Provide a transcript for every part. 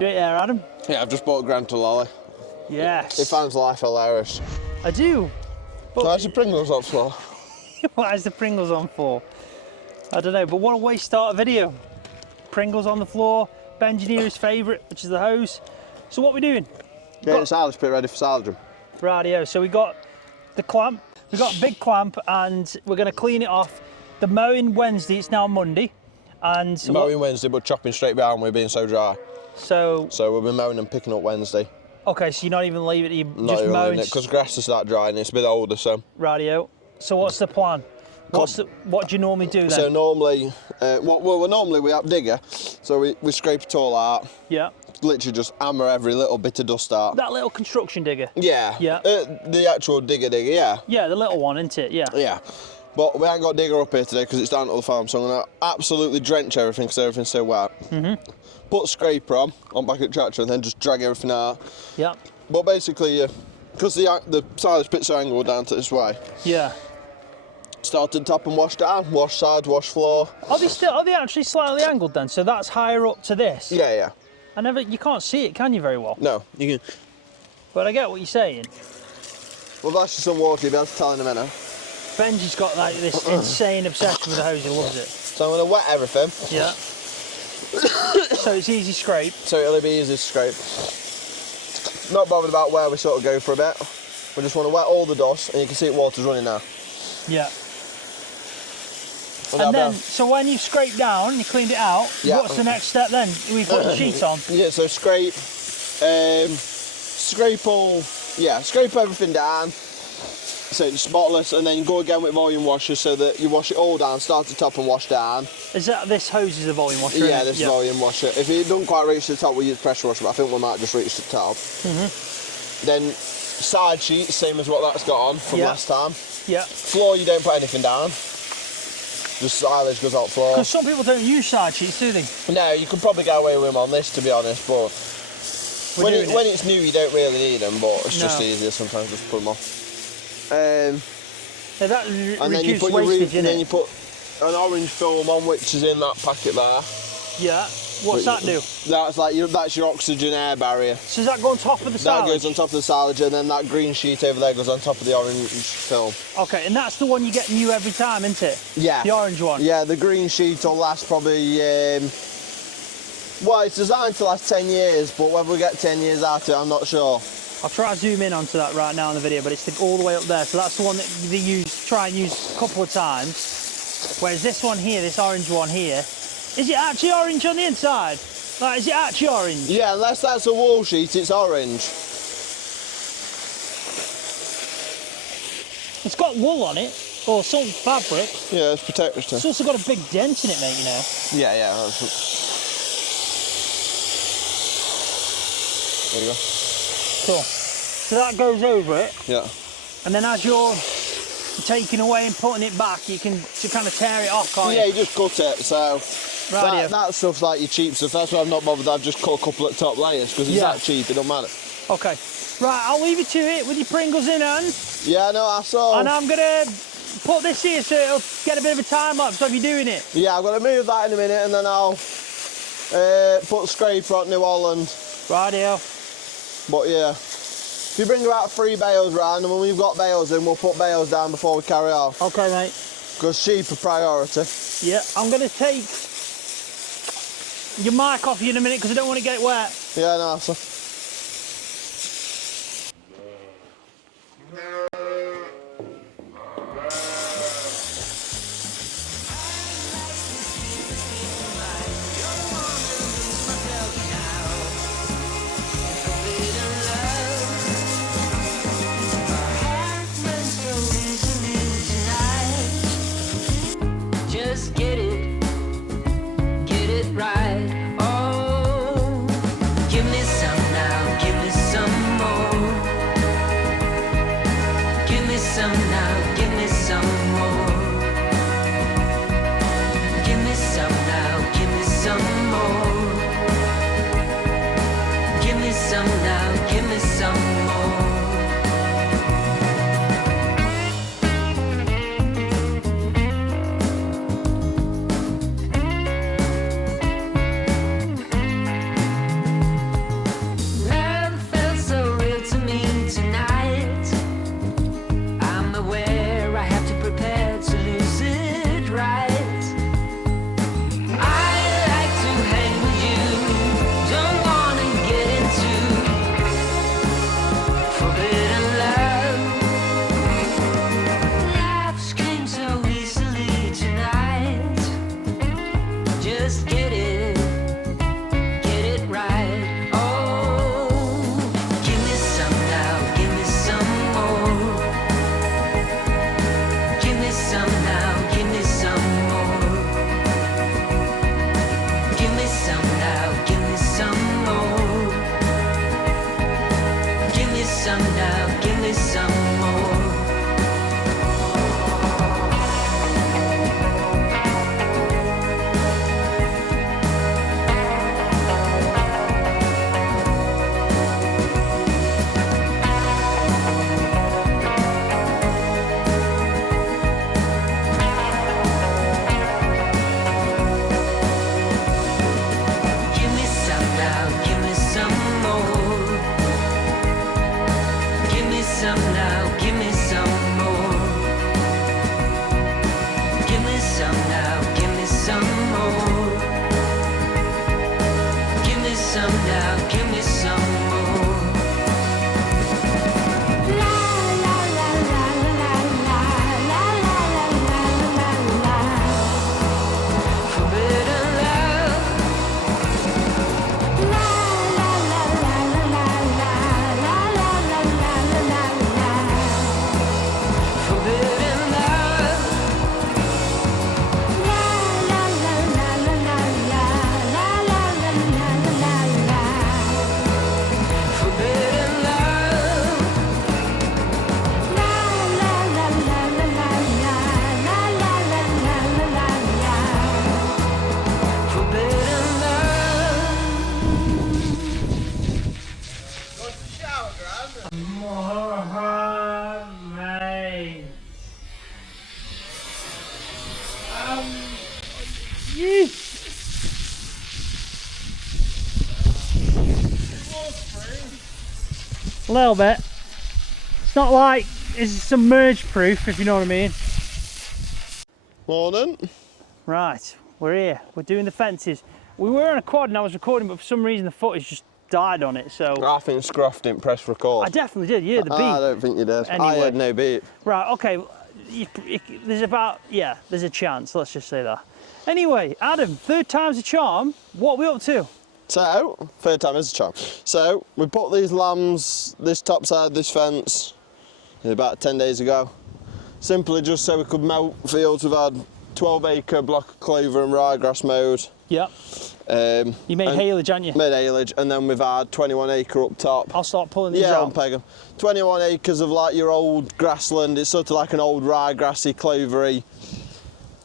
Do it there, Adam. Yeah, I've just bought Grant to Lolly. Yes. He finds life hilarious. I do. But Why's the Pringles on the floor? what is the Pringles on for? I don't know, but what a way to start a video. Pringles on the floor, Benjineer's favourite, which is the hose. So what are we doing? Getting the silage pit ready for silaging. Radio. So we got the clamp, we got a big clamp, and we're going to clean it off. The mowing Wednesday, it's now Monday. And so Mowing Wednesday, but chopping straight behind, we're being so dry. So we'll be mowing and picking up Wednesday. Okay, so you're not even leaving it, you're Not just even mowing leaving it, because grass is that dry and it's a bit older, so. Radio. So what's the plan? What do you normally do then? So normally, normally we have digger, so we scrape it all out. Yeah. Literally just hammer every little bit of dust out. That little construction digger? Yeah. Yeah. The actual digger, yeah. Yeah, the little one, isn't it? Yeah. Yeah. But we ain't got digger up here today because it's down at the farm, so I'm going to absolutely drench everything because everything's so wet. Put scraper on back at the tractor and then just drag everything out. Yeah. But basically, because the silage pit's are angled down to this way. Yeah. Started top and wash down, wash sides, wash floor. Are they actually slightly angled then? So that's higher up to this? Yeah, yeah. You can't see it, can you, very well? No, you can. But I get what you're saying. Well, that's just some water, you'll be able to tell in a minute. Benji's got like this insane obsession with the hose, he loves it. So I'm going to wet everything. Yeah. So it's easy scrape. So it'll be easy to scrape. Not bothered about where we sort of go for a bit. We just want to wet all the dust, and you can see water's running now. Yeah. And then, so when you've scraped down, you cleaned it out, what's the next step then? We put the sheet on? Yeah, so scrape everything down, so it's spotless, and then you go again with volume washer so that you wash it all down, start to top and wash down. Is that, this hose is a volume washer? Yeah, this is volume washer. If it don't quite reach the top, we use pressure washer, but I think we might just reach the top. Then side sheet, same as what that's got on from last time. Yeah. Floor, you don't put anything down. Just silage goes out floor. Because some people don't use side sheets, do they? No, you could probably get away with them on this, to be honest, but when it's new, you don't really need them, but it's just easier sometimes just to put them on. And then you put wastage, and then you put an orange film on, which is in that packet there. Yeah. What's that do? That's like that's your oxygen air barrier. So does that go on top of the silage? That goes on top of the silage, and then that green sheet over there goes on top of the orange film. Okay, and that's the one you get new every time, isn't it? Yeah. The orange one? Yeah, the green sheet will last probably, well, it's designed to last 10 years, but whether we get 10 years out of it, I'm not sure. I'll try to zoom in onto that right now in the video, but it's all the way up there. So that's the one that they try and use a couple of times. Whereas this one here, this orange one here, is it actually orange on the inside? Like, is it actually orange? Yeah, unless that's a wall sheet, it's orange. It's got wool on it, or some fabric. Yeah, it's protected. It's also got a big dent in it, mate, you know. Yeah, yeah. There you go. Cool. So that goes over it. Yeah. And then as you're taking away and putting it back, you can kind of tear it off, can't you? Yeah, you just cut it, so that stuff's like your cheap stuff. That's why I've not bothered. I've just cut a couple of top layers because it's that cheap, it don't matter. Okay. Right, I'll leave you to it with your Pringles in hand. Yeah, no, I saw. And I'm going to put this here so it'll get a bit of a time lapse of you doing it. Yeah, I'm going to move that in a minute and then I'll put scraper on New Holland. Rightio. But yeah, if you bring about 3 bales round, and when we've got bales in, we'll put bales down before we carry on. Okay, mate. Because sheep are priority. Yeah, I'm going to take your mic off you in a minute because I don't want to get it wet. Yeah, no, so. Just get it right. Oh, give me some A little bit. It's not like it's submerged proof, if you know what I mean. Morning. Right, we're here. We're doing the fences. We were on a quad and I was recording, but for some reason the footage just died on it, so... I think Scroft didn't press record. I definitely did, yeah, the beep. I don't think you did. Anyway. I had no beep. Right, okay, there's about, yeah, there's a chance, let's just say that. Anyway, Adam, third time's a charm. What are we up to? So, third time is a charm. So, we put these lambs, this top side of this fence, about 10 days ago. Simply just so we could mow fields. We've had 12-acre block of clover and ryegrass mowed. Yep. You made haylage, haven't you? Made haylage, and then we've had 21-acre up top. I'll start pulling these Yeah, out. I'll peg them. 21 acres of like your old grassland. It's sort of like an old ryegrassy, clovery.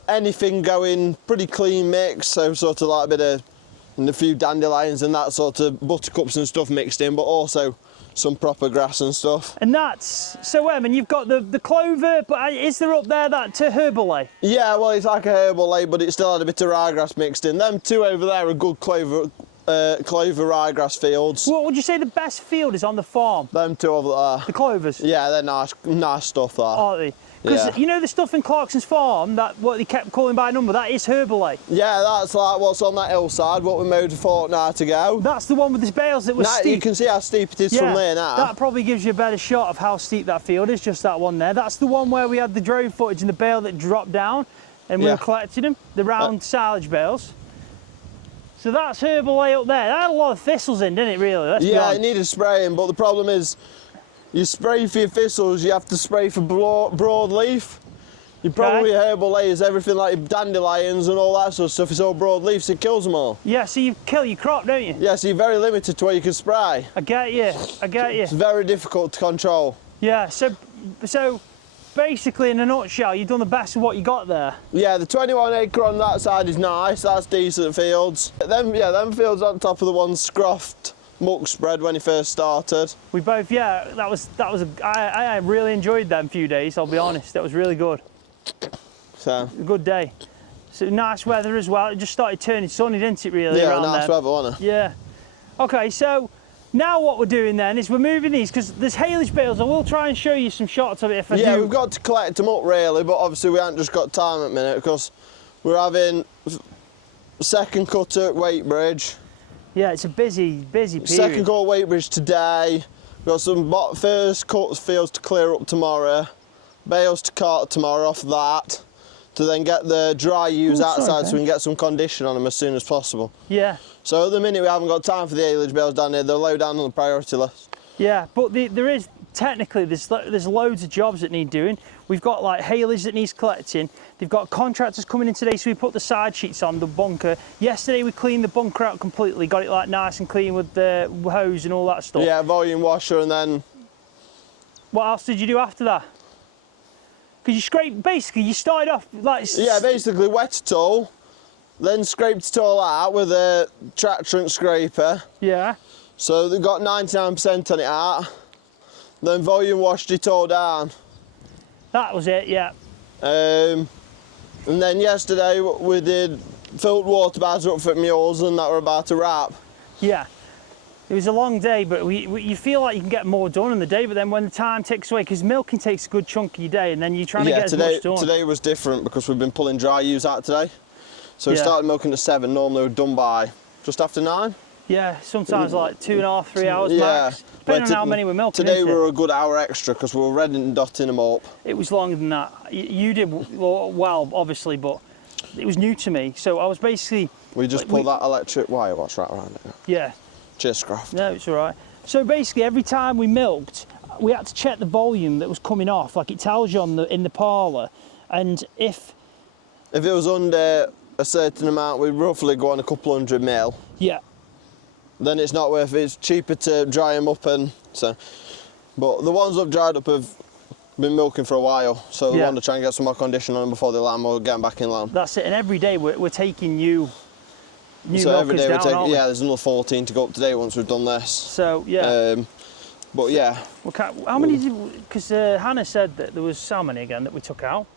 Anything going, pretty clean mix, so sort of like a bit of, and a few dandelions and that sort of buttercups and stuff mixed in, but also some proper grass and stuff. And that's, so I mean, you've got the clover, but is there up there that to herbal? Yeah, well, it's like a herbal lay, but it still had a bit of ryegrass mixed in. Them two over there are good clover ryegrass fields. What would you say the best field is on the farm? Them two over there. The clovers? Yeah, they're nice stuff there. Aren't they? Because Yeah. you know the stuff in Clarkson's farm, that what they kept calling by number, that is herbal. Yeah, that's like what's on that hillside, what we mowed a fortnight ago. That's the one with the bales that was Now, steep. you can see how steep it is Yeah, from there now. that probably gives you a better shot of how steep that field is, just that one there. That's the one where we had the drone footage and the bale that dropped down and we were collecting them, the round silage bales. So that's herbal up there. That had a lot of thistles in, didn't it, really? Let's be Yeah, honest. it needed spraying, but the problem is you spray for your thistles, you have to spray for broadleaf. Your probably herbal lay is everything like your dandelions and all that sort of stuff. It's all broadleaf, so it kills them all. Yeah, so you kill your crop, don't you? Yeah, so you're very limited to what you can spray. I get you, I get you. It's very difficult to control. Yeah, so basically in a nutshell, you've done the best of what you got there. Yeah, the 21 acre on that side is nice, that's decent fields. Them fields on top of the one Scroft muck spread when he first started. We both, yeah, I really enjoyed them few days, I'll be honest. That was really good. So A good day. So nice weather as well. It just started turning sunny, didn't it, really? yeah, around nice there? weather, wasn't it? Yeah. Okay, so now what we're doing then is we're moving these, because there's haylage bales. I will try and show you some shots of it if I do. Yeah, we've got to collect them up really, but obviously we haven't just got time at the minute because we're having second cut at Weightbridge. Yeah, it's a busy period. Second cut at Weightbridge today. We've got some first cut fields to clear up tomorrow. Bales to cart tomorrow off that, to then get the dry ewes outside so we can get some condition on them as soon as possible. Yeah. So at the minute we haven't got time for the haylage bales down here, they're low down on the priority list. Yeah, but there is, technically, there's loads of jobs that need doing. We've got like haylage that needs collecting. They've got contractors coming in today, so we put the side sheets on the bunker. Yesterday we cleaned the bunker out completely, got it like nice and clean with the hose and all that stuff. Yeah, volume washer, and then... What else did you do after that? Because you scraped, basically you started off like... Yeah, basically wet it all, then scraped it all out with a tractor and scraper. Yeah. So they got 99% on it out, then volume washed it all down. That was it, yeah. And then yesterday we did filled water baths up for mules, and that were about to wrap. Yeah. It was a long day, but you feel like you can get more done in the day, but then when the time ticks away, because milking takes a good chunk of your day, and then you're trying to get as much done. Today was different because we've been pulling dry ewes out today. So we Yeah. started milking at 7, normally we're done by just after 9. Yeah, sometimes like 2.5, 3 hours Yeah. max, depending on how many we're milking. Today isn't we it? were a good hour extra because we were redding and dotting them up. It was longer than that. You did well, obviously, but it was new to me. So I was basically... We just pulled that electric wire, what's right around it. Yeah. Cheers, Scroft. No, it's all right. So basically, every time we milked, we had to check the volume that was coming off, like it tells you in the parlour. And if it was under a certain amount, we roughly go on a couple 100 mil. Yeah. Then it's not worth it. It's cheaper to dry them up, and so. But the ones I've dried up have been milking for a while, so we want to try and get some more condition on them before they lamb or get them back in lamb. That's it. And every day we're taking new so every day down, we take, aren't we? yeah, there's another 14 to go up today once we've done this. So yeah. But yeah. How many did? Because Hannah said that there was how many again that we took out?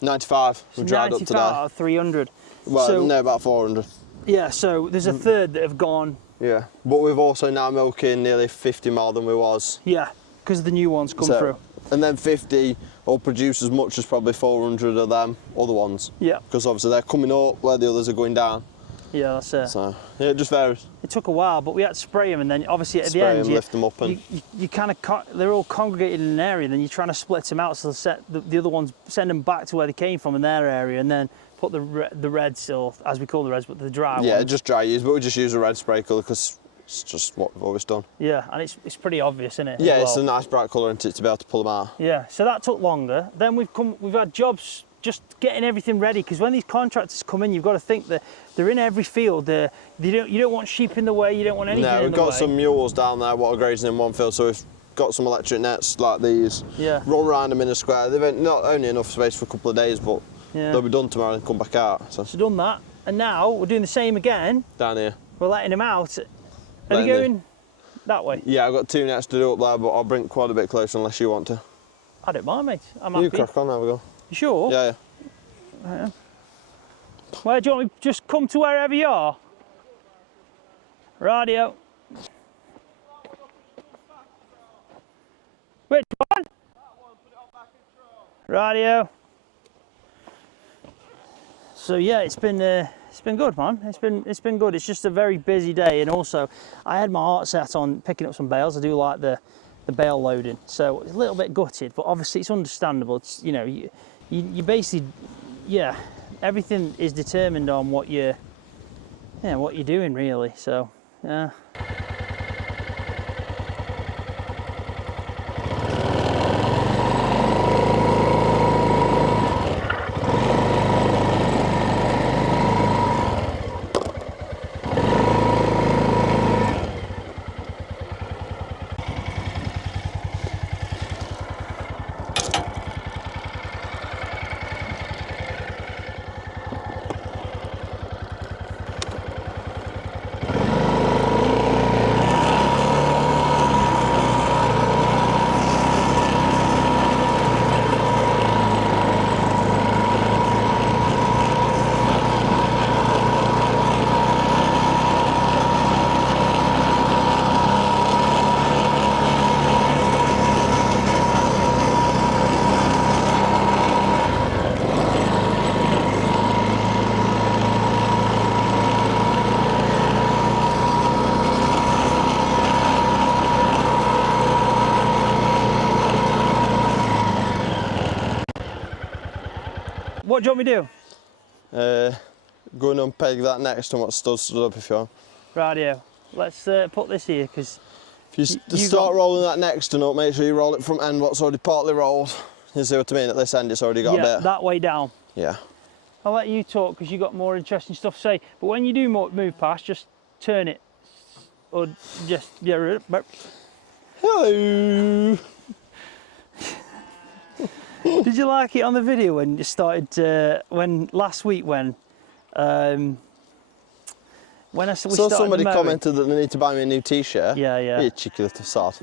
95. We dried up today. Out of 300. Well, so, no, about 400. Yeah. So there's a third that have gone Yeah, but we've also now milking nearly 50 more than we was. Yeah, because the new ones come through. And then 50 will produce as much as probably 400 of them other ones. Yeah. Because obviously they're coming up where the others are going down. Yeah, that's it. So, yeah, it just varies. It took a while, but we had to spray them, and then obviously at the end, lift them up, and you kind of they're all congregated in an area. Then you're trying to split them out, so the other ones, send them back to where they came from in their area, and then put the reds, or as we call the reds, but the dry ones. Yeah, just dry use, but we just use a red spray colour because it's just what we've always done. Yeah, and it's pretty obvious, isn't it? Yeah, it's a nice bright colour, isn't it, to be able to pull them out. Yeah, so that took longer. Then we've had jobs just getting everything ready, because when these contractors come in, you've got to think that they're in every field. You don't want sheep in the way, you don't want anything in the way. No, we've got some mules down there what are grazing in one field, so we've got some electric nets like these. Yeah. Run around them in a square. They've not only enough space for a couple of days, but they'll be done tomorrow and come back out. So done that, and now we're doing the same again. Down here. We're letting them out. Are you going that way? Yeah, I've got 2 nets to do up there, but I'll bring it quite a bit closer unless you want to. I don't mind, mate. I'm happy. You crack on, have a go. You sure? Yeah, yeah. Right. Where do you want me to just come to wherever you are? Radio. Which one? Radio. So yeah, it's been good, man. It's been good. It's just a very busy day, and also I had my heart set on picking up some bales. I do like the bale loading, so it's a little bit gutted, but obviously it's understandable. It's, you know, you basically, yeah, everything is determined on what you're doing, really. So yeah. What do you want me to do? Go and unpeg that next to what stood up if you want. Radio. Let's put this here, because if you start rolling that next one up, make sure you roll it from end what's already partly rolled. You see what I mean? At this end it's already got a bit. That way down. Yeah. I'll let you talk because you got more interesting stuff to say. But when you do move past, just turn it, or just Hello. Did you like it on the video when you started? Last week when I saw somebody commented that they need to buy me a new T-shirt. Yeah, yeah. You cheeky little sod.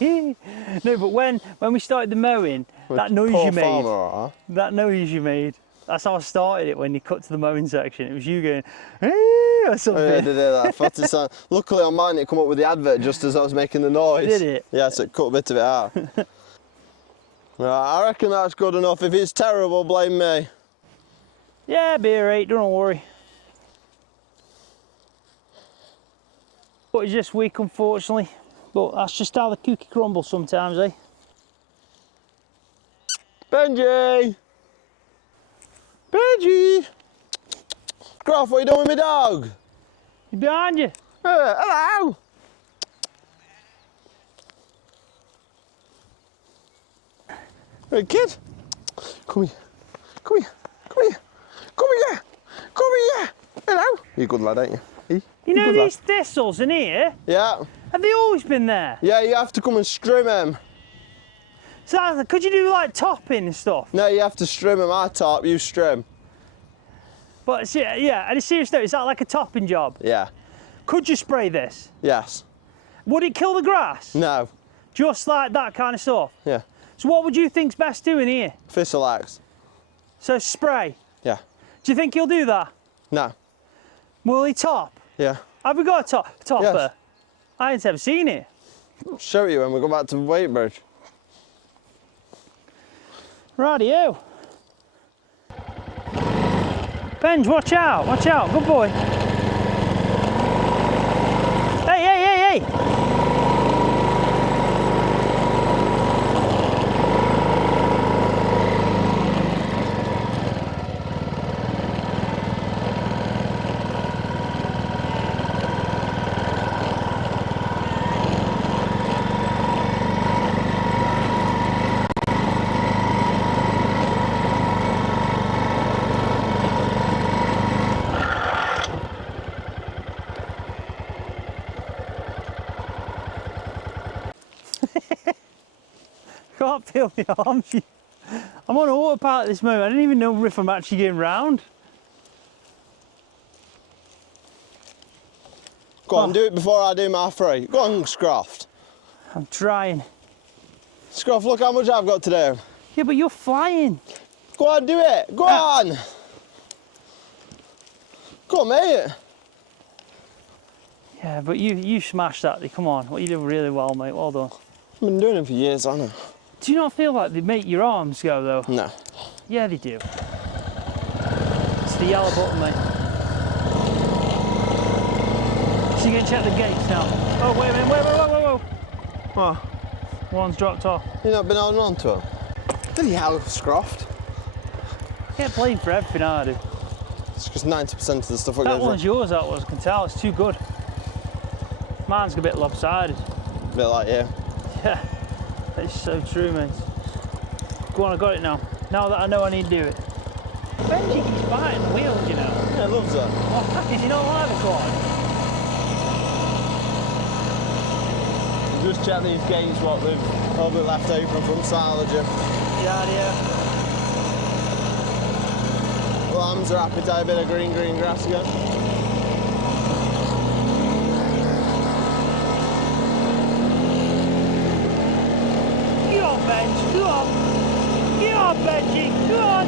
No, but when we started the mowing, that noise you made. Farmer, that noise you made. That's how I started it when you cut to the mowing section. It was you going, "Hey," or something. Oh, yeah, I did hear that. I thought it sounded... Luckily on mine it come up with the advert just as I was making the noise. Did it? Yeah, so it cut a bit of it out. Right, I reckon that's good enough. If it's terrible, blame me. Yeah, be alright, don't worry. But it's this week, unfortunately. But that's just how the cookie crumbles sometimes, eh? Benji! Benji! Scroft, what are you doing with my dog? He's behind you. Hello! Hey, kid! Come here. Come here. Come here. Come here. Come here. Hello. You're a good lad, ain't you? Hey, You know these thistles in here? Yeah. Have they always been there? Yeah, you have to come and strim them. So could you do like topping and stuff? No, you have to strim them. I top, you strim. But yeah, and serious though, is that like a topping job? Yeah. Could you spray this? Yes. Would it kill the grass? No. Just like that kind of stuff? Yeah. So what would you think's best doing here? Thistle axe. So spray? Yeah. Do you think he'll do that? No. Will he top? Yeah. Have we got a topper? Yes. I ain't ever seen it. I'll show you when we go back to the weight bridge. Rightio. Benj, watch out, good boy. Hey, hey, hey, hey! Can't feel my arms. I'm on autopilot at this moment. I didn't even know if I'm actually getting round. Go on, do it before I do my three. Go on, Scroft. I'm trying. Scroft, look how much I've got to do. Yeah, but you're flying. Go on, do it. Go on. Go on, mate. Yeah, but you smashed that. Come on, you did really well, mate. Well done. I've been doing it for years, haven't I? Do you not feel like they make your arms go though? No. Yeah, they do. It's the yellow button, mate. So you're gonna check the gates now. Oh, wait a minute, whoa. What? One's dropped off. You've not been holding on to them? Bloody hell, Scroft. Can't blame for everything, I do. It's because 90% of the stuff that That goes one's yours, that was. I can tell, it's too good. Mine's a bit lopsided. a bit like you. Yeah, it's so true, mate. Go on, I got it now. Now that I know I need to do it. Benji keeps biting the wheels, you know. Yeah, loves it. What? Is he not like the quad? Just check these gates, what they've all been left open from salvaging. Yeah. The lambs are happy to have a bit of green grass again. Get on, Benj, go on. Get on, Benji, go on.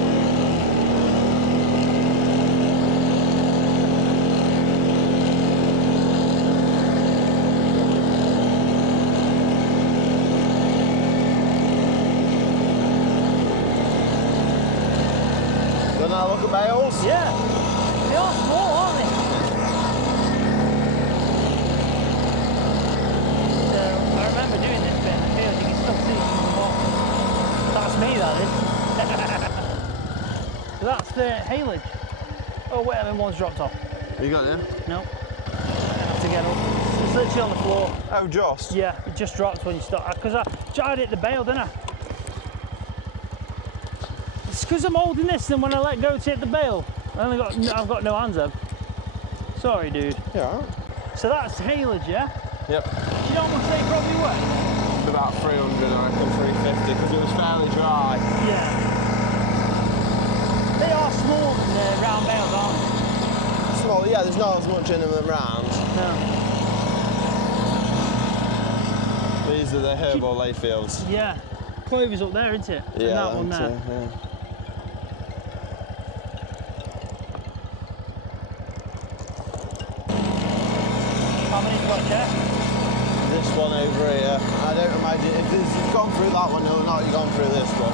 Then I look at bales. Yeah, they are small, aren't they? So, I remember doing this bit in the field. You can still see some more. That's me, that is. So that's the haylage. Oh, wait, I mean, one's dropped off. You got it? No. I have to get up. It's literally on the floor. Oh, just? Yeah, it just dropped when you start. Because I hit the bail, didn't I? It's because I'm holding this, and when I let go to hit the bail, I've got no hands up. Sorry, dude. Yeah. So that's haylage, yeah? Yep. Do you know how much they probably weigh? About 300, I reckon, 350, because it was fairly dry. Yeah. They are small, round bales, aren't they? Small, yeah, there's not as much in them than round. No. These are the herbal lay fields. Yeah. Clover's up there, isn't it? Yeah, And that one there. yeah. How many got there? This one over here, I don't imagine, if you've gone through that one or not, you've gone through this one.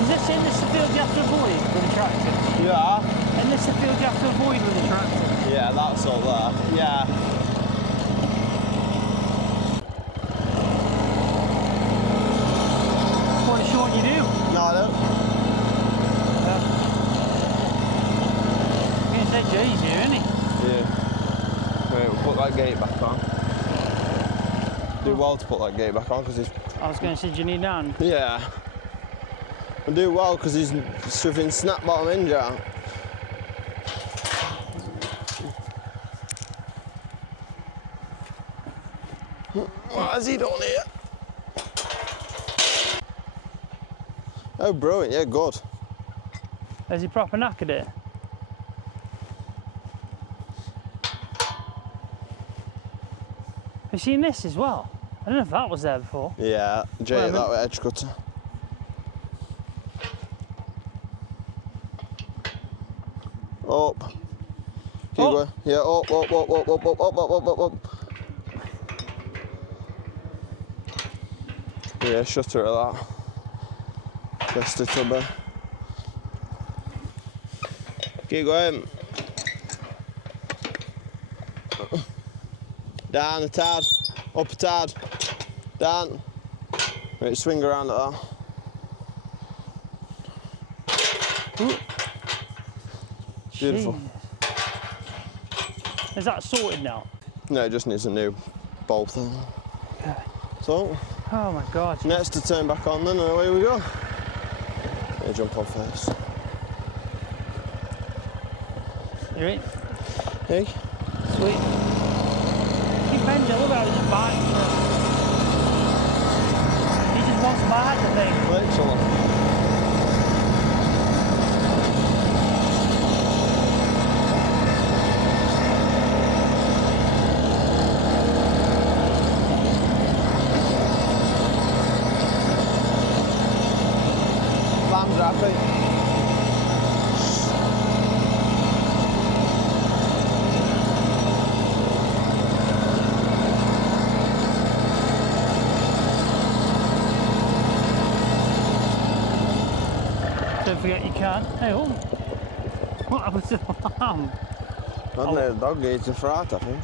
Is this in this the field you have to avoid with a tractor? Yeah. And this the field you have to avoid with a tractor? Yeah, that's all there. Yeah. What is what you do? No, I don't. You're going to say Jay's here, isn't he? Yeah. Wait, we'll put that gate back on. Do well to put that gate back on because he's. I was going to say, do you need a hand? Yeah. And do well because he's shoving snap bottom hinge out. What has he done here? Oh, brilliant, yeah, good. Has he proper knackered it? Have you seen this as well? I don't know if that was there before. Yeah, Jay, Well, that with edge cutter. Up. Keep going. Yeah, up, up, up, up, up, up, up, up, up, up. Yeah, shutter at that. Just it a bit. Keep going. Down a tad, up a tad, down. Right, swing around at that. Ooh. Beautiful. Jeez. Is that sorted now? No, it just needs a new bulb thing. Okay. So, oh my God. next to turn back on then, and away we go. Yeah, jump on first. You ready? Hey. Sweet. Keep bending, look how he's biting. He just wants to bite the thing. Excellent. Lamb's happy. Don't forget you can. Hey, oh. What happened to the lamb? I don't know, the dog eats a frat, I think.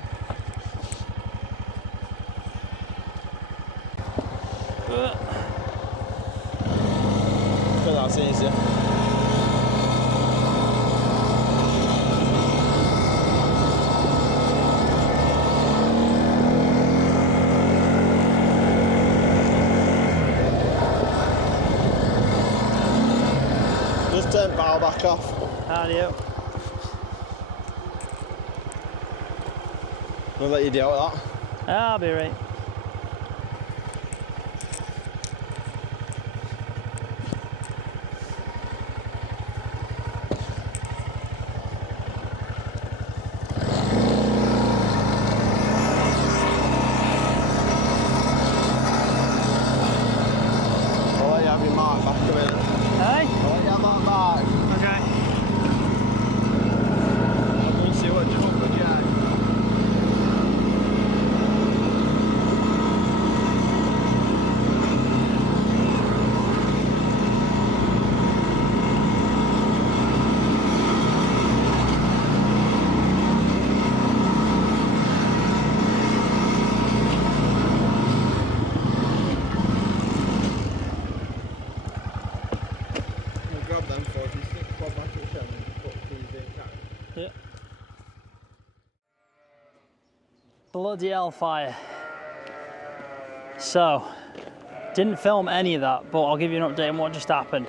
But that's easier. Just turn power back off. How do you? I'll let you deal with that. I'll be right. I'll let you have your mark back a minute. Hey? I'll let you have that back. Okay. I'm going to see what jump we get. Grab them for you, stick the quad back at the shell and put these in carry. Yeah. Bloody hellfire. So, didn't film any of that, but I'll give you an update on what just happened.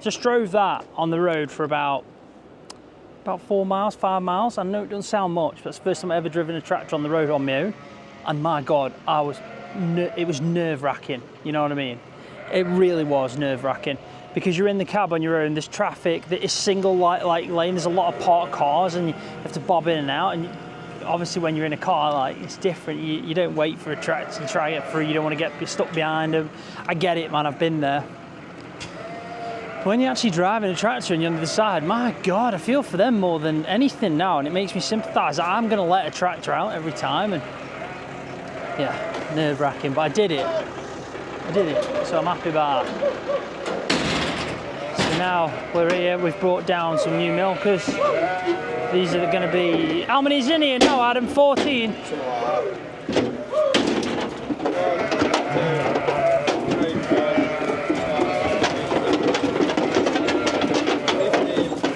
Just drove that on the road for about 4 miles, 5 miles. I know it doesn't sound much, but it's the first time I've ever driven a tractor on the road on my own. And my God, it was nerve-wracking, you know what I mean? It really was nerve-wracking. Because you're in the cab on your own, there's traffic, there is single like lane, there's a lot of parked cars and you have to bob in and out. And obviously when you're in a car, like, it's different. You don't wait for a tractor to try to get through, you don't want to get stuck behind them. I get it, man, I've been there. But when you're actually driving a tractor and you're on the other side, my God, I feel for them more than anything now, and it makes me sympathise. I'm going to let a tractor out every time, and yeah, nerve-wracking, but I did it, so I'm happy about that. So now we're here, we've brought down some new milkers. These are going to be, how many's in here now, Adam? 14? Something like that.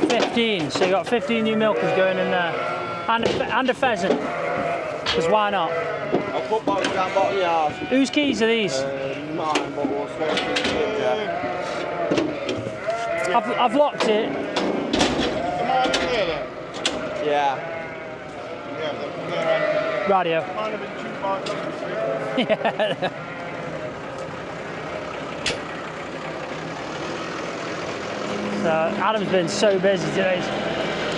15, so you got 15 new milkers going in there, and a pheasant, because why not? I'll put both down bottom yard. Whose keys are these? Mine, but we'll swap it to I've locked it. Yeah. Radio. Yeah. So Adam's been so busy today.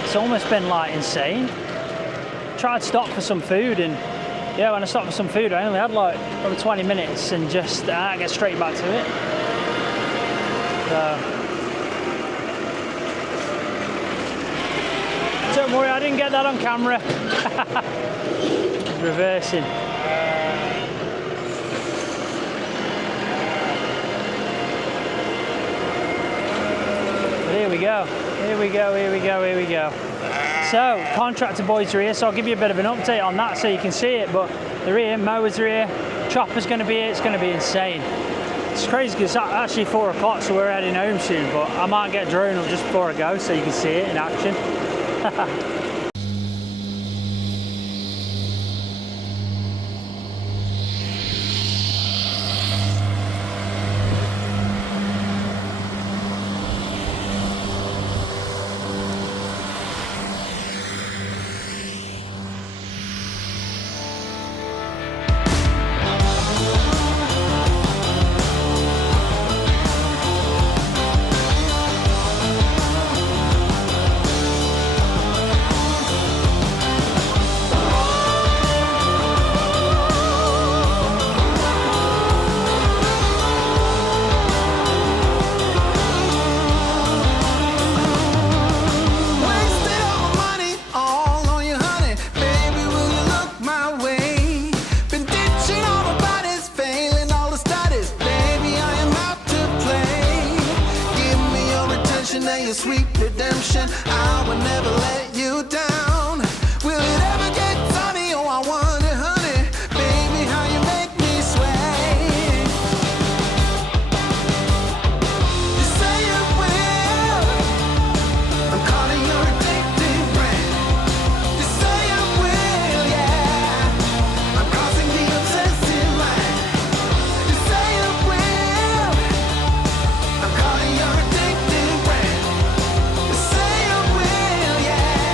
It's almost been like insane. Tried to stop for some food, and yeah, when I stopped for some food, I only had like over 20 minutes, and just I get straight back to it. So Don't worry, I didn't get that on camera. Reversing. But here we go. Here we go, here we go, here we go. So, contractor boys are here, so I'll give you a bit of an update on that so you can see it. But they're here, mowers are here, chopper's going to be here, it's going to be insane. It's crazy because it's actually 4 o'clock, so we're heading home soon, but I might get drone up just before I go so you can see it in action. Sweet redemption, I will never let you down. Will it ever get sunny? Oh, I wonder, honey, baby, how you make me sway. You say you will, I'm calling your addictive brand. You say you will, yeah, I'm crossing the obsessive line. You say you will, I'm calling your addictive brand. You say you will, yeah.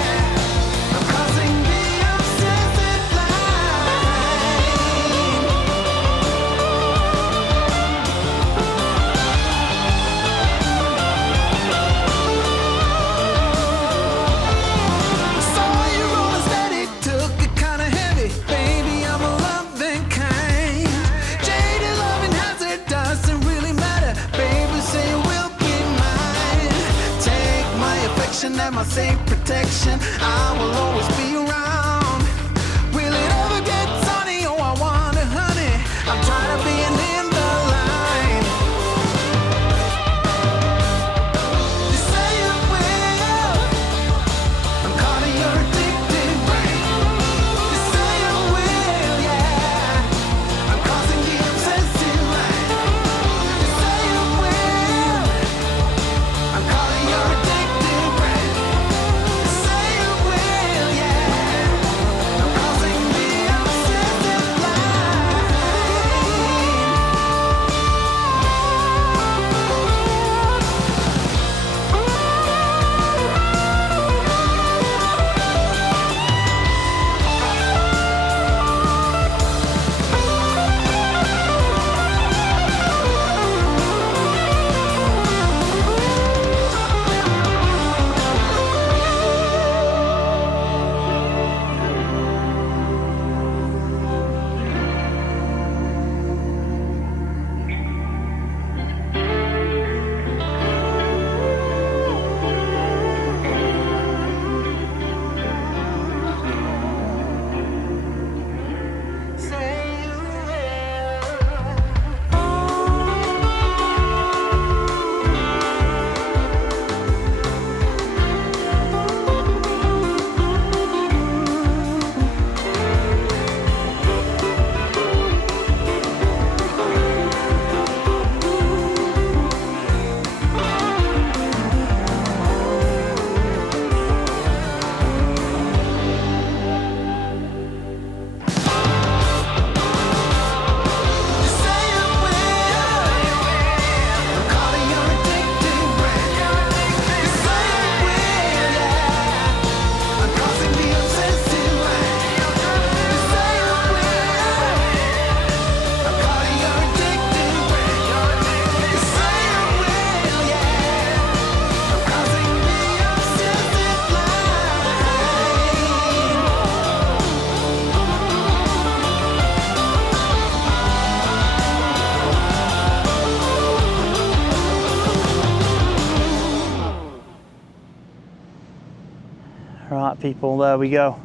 people, there we go.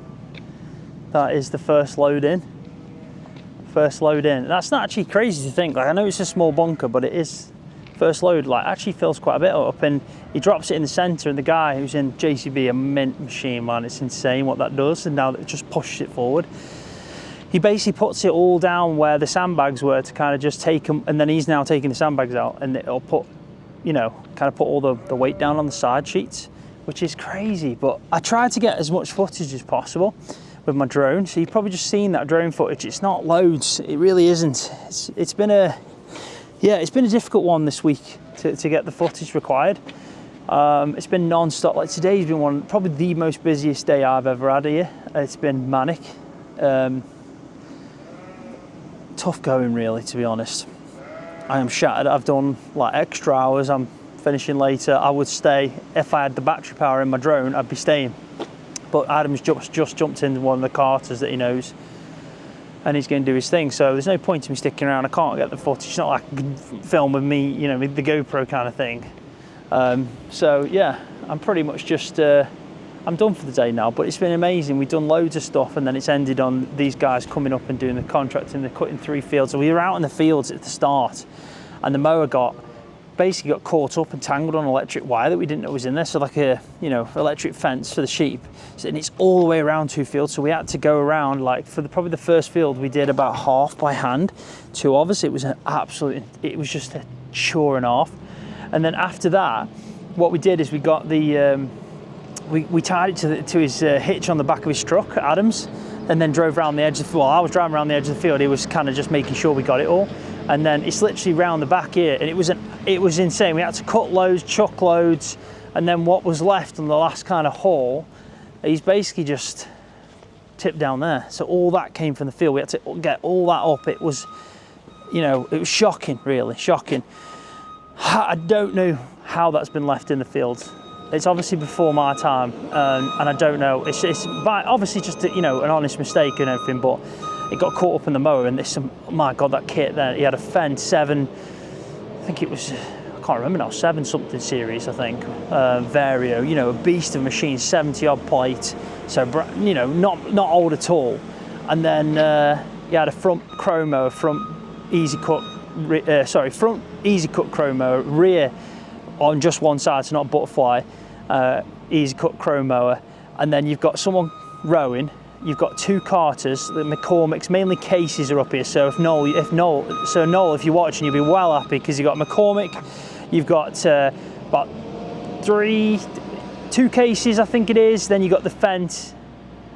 That is the first load in. First load in. That's not actually crazy to think. Like, I know it's a small bunker, but it is first load. Like, actually fills quite a bit up, and he drops it in the center, and the guy who's in JCB, a mint machine, man, it's insane what that does. And now it just pushes it forward. He basically puts it all down where the sandbags were to kind of just take them, and then he's now taking the sandbags out, and it'll put, you know, kind of put all the weight down on the side sheets, which is crazy. But I tried to get as much footage as possible with my drone, so you've probably just seen that drone footage. It's not loads, it really isn't. It's been a difficult one this week to get the footage required. It's been non-stop. Like, today's been probably the most busiest day I've ever had here. It's been manic. Tough going, really, to be honest. I am shattered. I've done like extra hours. I'm finishing later. I would stay. If I had the battery power in my drone, I'd be staying. But Adam's just jumped into one of the carters that he knows, and he's going to do his thing. So there's no point in me sticking around. I can't get the footage. It's not like I can film with me, you know, with the GoPro kind of thing. So yeah, I'm pretty much just I'm done for the day now, but it's been amazing. We've done loads of stuff, and then it's ended on these guys coming up and doing the contracting. They're cutting 3 fields. So we were out in the fields at the start, and the mower basically got caught up and tangled on electric wire that we didn't know was in there. So like a, you know, electric fence for the sheep. And it's all the way around 2 fields. So we had to go around, like, for probably the first field, we did about half by hand. 2 of us. It was it was just a chore and a half. And then after that, what we did is we got the, we tied it to his hitch on the back of his truck, Adam's, and then drove around the edge of the, well, I was driving around the edge of the field. He was kind of just making sure we got it all. And then it's literally round the back here, and it was insane. We had to cut loads, chuck loads, and then what was left on the last kind of haul, he's basically just tipped down there. So all that came from the field. We had to get all that up. It was, you know, it was shocking, really shocking. I don't know how that's been left in the fields. It's obviously before my time, and I don't know. It's obviously just, you know, an honest mistake and everything, but it got caught up in the mower, and this, my God, that kit there, he had a Fendt 7, I think it was, I can't remember now, 7 something series, I think, Vario, you know, a beast of a machine, 70 odd plate, so, you know, not old at all. And then he had a front chromo, front easy cut chromo, rear on just one side, so not butterfly, easy cut chromo, and then you've got someone rowing. You've got 2 carters, the McCormick's, mainly cases are up here. So Noel, if you're watching, you'll be well happy, because you've got McCormick, you've got about 2 cases, I think it is. Then you've got the Fendt,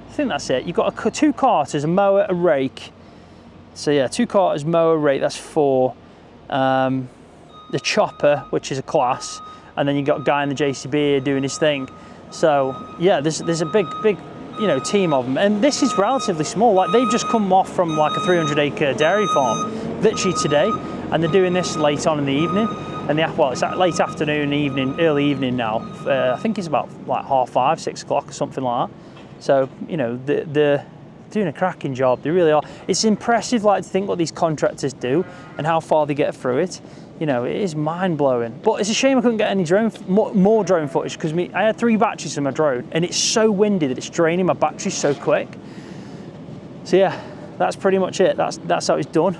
I think that's it. You've got 2 carters, a mower, a rake. So yeah, 2 carters, mower, rake, that's 4. The chopper, which is a class, and then you've got a guy in the JCB here doing his thing. So yeah, there's a big, you know, team of them, and this is relatively small. Like, they've just come off from like a 300-acre dairy farm literally today, and they're doing this late on in the evening, and it's late afternoon, evening, early evening now. I think it's about like 5:30, 6 o'clock or something like that. So, you know, they're doing a cracking job. They really are. It's impressive, like, to think what these contractors do and how far they get through it. You know, it is mind-blowing. But it's a shame I couldn't get any more drone footage, because I had 3 batteries in my drone, and it's so windy that it's draining my batteries so quick. So yeah, that's pretty much it. That's how it's done.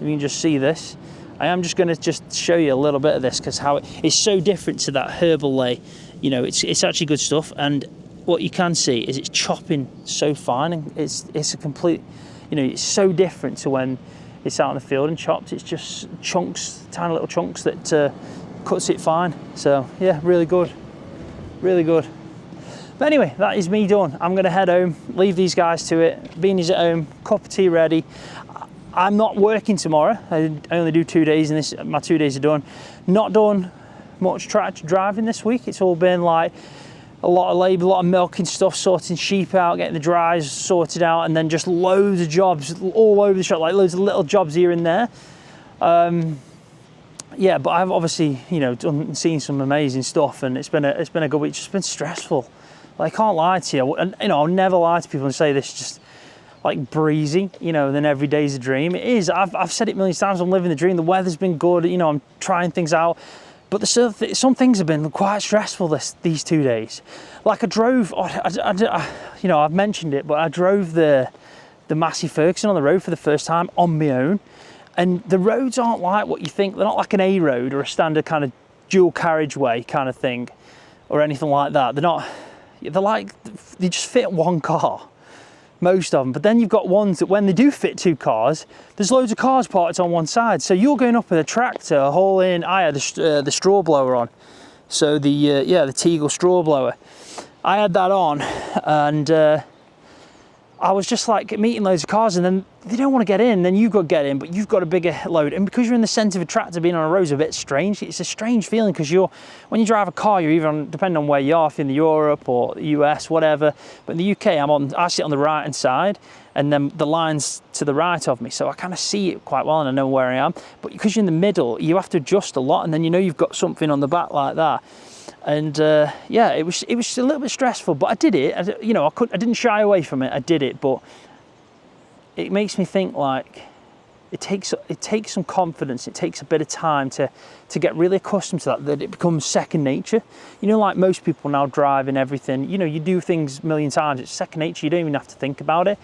You can just see this. I am just going to just show you a little bit of this, because how it's so different to that herbal lay. You know, it's actually good stuff, and what you can see is it's chopping so fine, and it's a complete, you know, it's so different to when it's out in the field and chopped. It's just chunks, tiny little chunks that cuts it fine. So yeah, really good, really good. But anyway, that is me done. I'm gonna head home, leave these guys to it. Beanie's at home, cup of tea ready. I'm not working tomorrow. I only do 2 days, and my 2 days are done. Not done much tractor driving this week. It's all been like a lot of labour, a lot of milking stuff, sorting sheep out, getting the dries sorted out, and then just loads of jobs all over the shop, like loads of little jobs here and there. Yeah, but I've obviously, you know, seen some amazing stuff, and it's been a good week. It's just been stressful. Like, I can't lie to you. And, you know, I'll never lie to people and say this just like breezy, you know, then every day's a dream. It is. I've said it millions of times. I'm living the dream. The weather's been good. You know, I'm trying things out. But some things have been quite stressful these 2 days. Like I drove, you know, I've mentioned it, but I drove the Massey Ferguson on the road for the first time on my own. And the roads aren't like what you think. They're not like an A road or a standard kind of dual carriageway kind of thing or anything like that. They're like, they just fit one car, most of them. But then you've got ones that when they do fit 2 cars, there's loads of cars parked on one side. So you're going up with a tractor hauling, I had the straw blower on. So the Teagle straw blower. I had that on, and I was just like meeting loads of cars, and then they don't want to get in, then you've got to get in, but you've got a bigger load. And because you're in the centre of a tractor, being on a road is a bit strange. It's a strange feeling because when you drive a car, you're either on, depending on where you are, if in Europe or the US, whatever. But in the UK, I sit on the right hand side, and then the line's to the right of me. So I kind of see it quite well and I know where I am. But because you're in the middle, you have to adjust a lot, and then you know you've got something on the back like that. And yeah, it was a little bit stressful, but I did it. I didn't shy away from it. I did it, but it makes me think like it takes some confidence. It takes a bit of time to get really accustomed to that it becomes second nature. You know, like most people now drive and everything. You know, you do things a million times. It's second nature. You don't even have to think about it.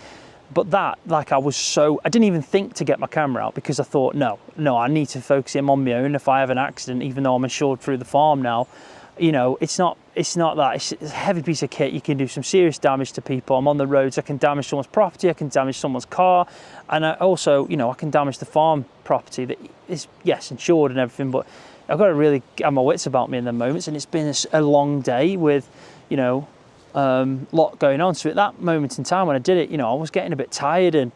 But that, like, I didn't even think to get my camera out because I thought, no, I need to focus in on my own. If I have an accident, even though I'm insured through the farm now. You know, it's not that. It's a heavy piece of kit. You can do some serious damage to people. I'm on the roads. I can damage someone's property. I can damage someone's car. And I also, you know, I can damage the farm property that is, yes, insured and everything. But I've got to really have my wits about me in the moments. And it's been a long day with, you know, lot going on. So at that moment in time when I did it, you know, I was getting a bit tired, and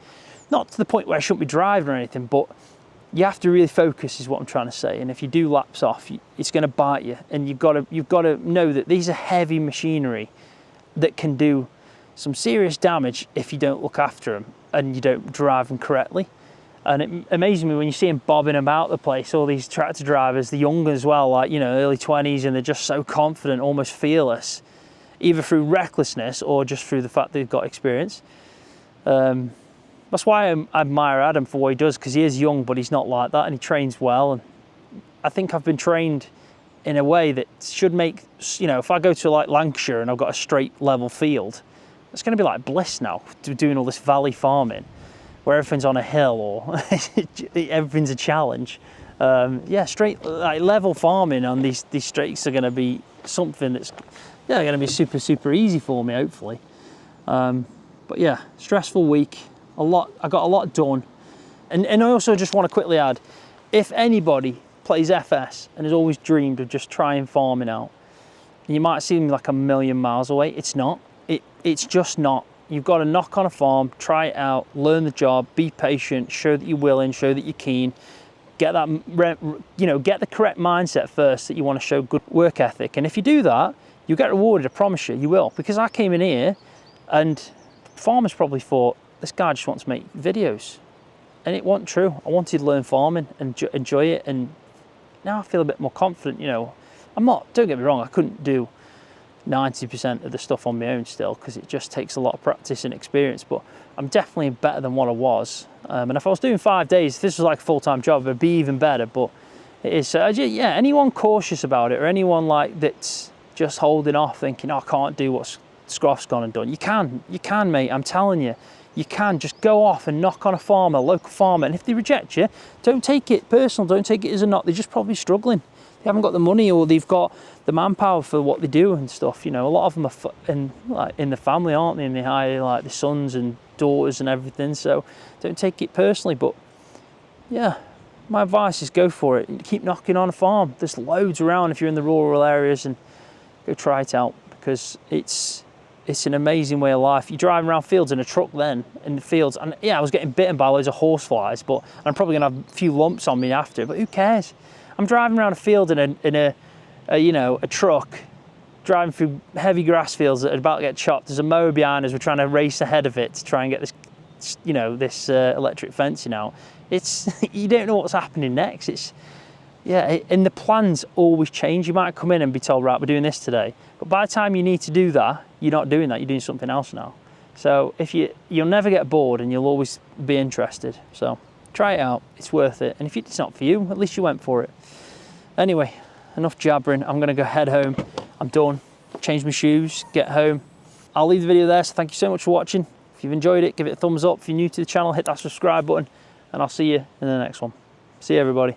not to the point where I shouldn't be driving or anything, but you have to really focus is what I'm trying to say. And if you do lapse off, it's going to bite you. And you've got to know that these are heavy machinery that can do some serious damage if you don't look after them and you don't drive them correctly. And it amazes me when you see them bobbing about the place, all these tractor drivers, the young as well, like, you know, early 20s, and they're just so confident, almost fearless, either through recklessness or just through the fact they've got experience. That's why I admire Adam for what he does, because he is young, but he's not like that, and he trains well. And I think I've been trained in a way that should make, you know, if I go to like Lancashire and I've got a straight level field, it's going to be like bliss now, doing all this valley farming, where everything's on a hill or everything's a challenge. Yeah, straight like level farming on these straights are going to be something that's going to be super, super easy for me, hopefully. But yeah, stressful week. I got a lot done. And I also just want to quickly add, if anybody plays FS and has always dreamed of just trying farming out, you might seem like a million miles away. It's not. It's just not. You've got to knock on a farm, try it out, learn the job, be patient, show that you're willing, show that you're keen, get that, you know, get the correct mindset first, that you want to show good work ethic. And if you do that, you'll get rewarded, I promise you, you will. Because I came in here and farmers probably thought, this guy just wants to make videos. And it wasn't true. I wanted to learn farming and enjoy it. And now I feel a bit more confident, you know. Don't get me wrong, I couldn't do 90% of the stuff on my own still, because it just takes a lot of practice and experience, but I'm definitely better than what I was. And if I was doing 5 days, if this was like a full-time job, it'd be even better, but it is. So yeah, anyone cautious about it, or anyone like that's just holding off thinking, oh, I can't do what Scroft's gone and done. You can, mate, I'm telling you. You can just go off and knock on a farmer, local farmer, and if they reject you, don't take it personal, don't take it as a knock. They're just probably struggling. They haven't got the money, or they've got the manpower for what they do and stuff. You know, a lot of them are in the family, aren't they? And they hire like the sons and daughters and everything. So don't take it personally. But yeah, my advice is go for it. Keep knocking on a farm. There's loads around if you're in the rural areas, and go try it out, because it's an amazing way of life. You're driving around fields in a truck then, in the fields, and yeah, I was getting bitten by loads of horseflies, but I'm probably gonna have a few lumps on me after, but who cares? I'm driving around a field in a truck, driving through heavy grass fields that are about to get chopped. There's a mower behind us, we're trying to race ahead of it to try and get this, you know, this electric fencing out. You don't know what's happening next. And the plans always change. You might come in and be told, right, we're doing this today. But by the time you need to do that, you're not doing that, you're doing something else now. So you'll never get bored, and you'll always be interested. So try it out, it's worth it. And if it's not for you, at least you went for it. Anyway, enough jabbering. I'm gonna go head home. I'm done. Change my shoes, get home. I'll leave the video there, so thank you so much for watching. If you've enjoyed it, give it a thumbs up. If you're new to the channel, hit that subscribe button, and I'll see you in the next one. See you, everybody.